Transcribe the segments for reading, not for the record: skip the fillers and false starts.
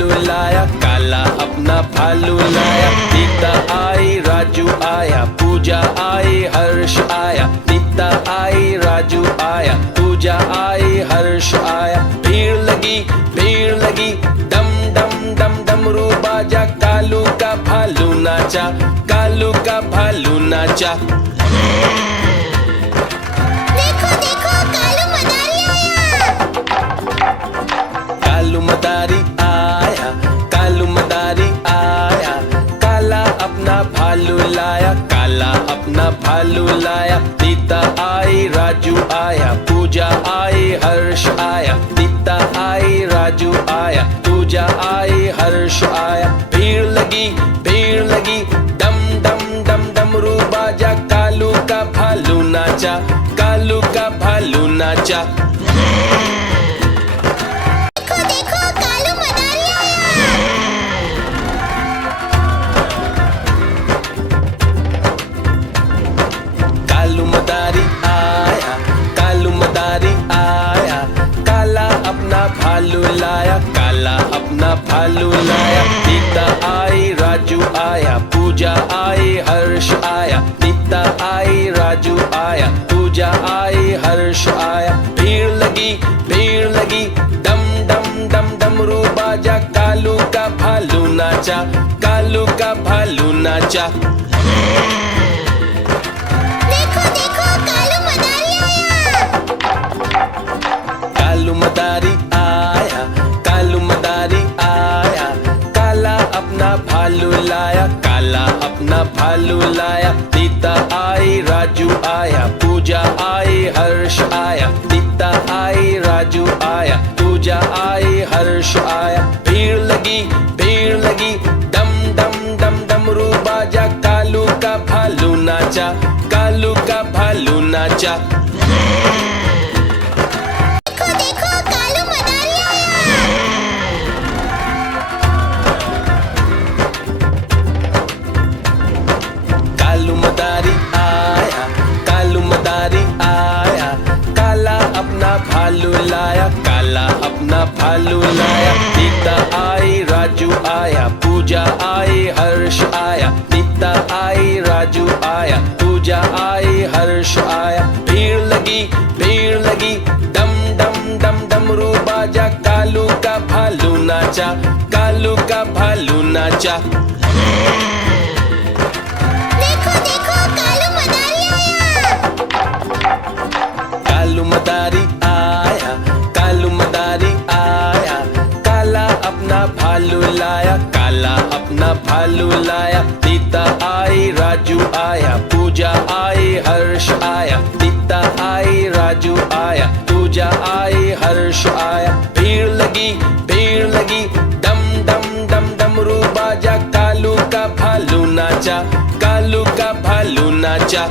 भालू लाया, काला अपना भालू लाया। नीता आई, राजू आया, पूजा आई, हर्ष आया। नीता आई, राजू आया, पूजा आई, हर्ष आया। भीड़ लगी, डम डम डम डमरू बाजा। कालू का भालू नाचा, कालू का भालू नाचा। देखो देखो कालू मदारी आया। कालू मदारी आया, कालू मदारी आया। काला अपना भालू लाया, काला अपना भालू लाया। नीता आई, राजू आया, पूजा आई, हर्ष आया। नीता आई, राजू आया, पूजा आई, हर्ष आया। भीड़ लगी, डम डम डम डमरू बाजा। कालू का भालू नाचा, कालू का भालू नाचा। देखो देखो कालू मदारी आया। कालू मदारी आया, कालू मदारी आया। काला अपना भालू लाया, काला अपना भालू लाया। नीता आई, राजू आया, पूजा आई, हर्ष आया। नीता आई, राजू आया, पूजा आई, हर्ष आया। भीड़ लगी, डम डम डम डमरू बाजा। कालू का भालू नाचा, कालू का भालू नाचा। देखो देखो कालू मदारी आया। कालू मदारी आया, कालू मदारी आया। काला अपना भालू लाया, काला अपना भालू लाया। नीता आई, राजू आया, पूजा आई, हर्ष आया। नीता आई, राजू आया, पूजा आई, हर्ष आया। भीड़ लगी, डम डम डम डमरू बाजा। कालू का भालू नाचा, कालू का भालू नाचा। देखो देखो कालू मदारी आया। कालू मदारी आया, कालू मदारी आया। काला अपना भालू लाया, काला अपना भालू लाया। नीता आई, राजू आया, पूजा आई, हर्ष आया। नीता आई, राजू आया, पूजा आई, हर्ष आया। भीड़ लगी, डम डम डम डमरू बाजा। कालू का भालू नाचा, कालू का भालू नाचा। देखो देखो कालू मदारी आया। कालू मदारी आया, कालू मदारी आया। काला अपना भालू लाया, काला अपना भालू लाया। नीता आई, राजू आया, पूजा आई, हर्ष आया। नीता आई, राजू आया, पूजा आई, हर्ष आया। भीड़ लगी, डम डम डम डमरू बाजा। कालू का भालू नाचा, कालू का भालू नाचा।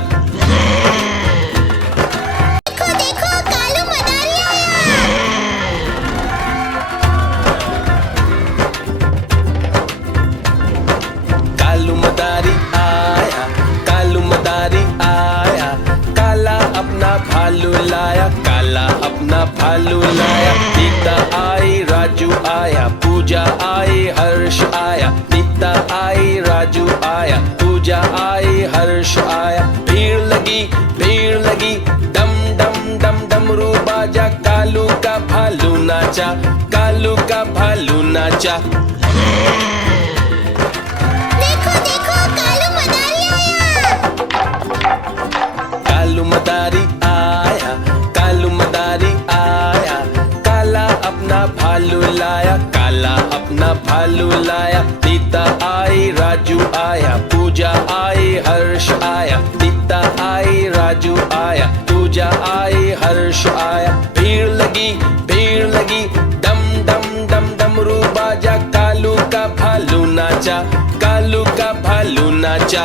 देखो देखो कालू मदारी आया। कालू मदारी आया, कालू मदारी आया। काला अपना भालू लाया, काला अपना भालू लाया। नीता आई, राजू आया, पूजा आई, हर्ष आया। नीता आई, राजू आया, पूजा आई, हर्ष आया। भीड़ लगी, डम डम डम डमरू बाजा। कालू का भालू नाचा, कालू का भालू नाचा। देखो देखो कालू मदारी आया। कालू मदारी आया, कालू मदारी आया। काला अपना भालू लाया, काला अपना भालू लाया। नीता आई, राजू आया, पूजा आई, हर्ष आया। नीता आई, राजू आया, पूजा आई, हर्ष आया। भीड़ लगी, डम डम डम डमरू बाजा। कालू का भालू नाचा, कालू का भालू नाचा।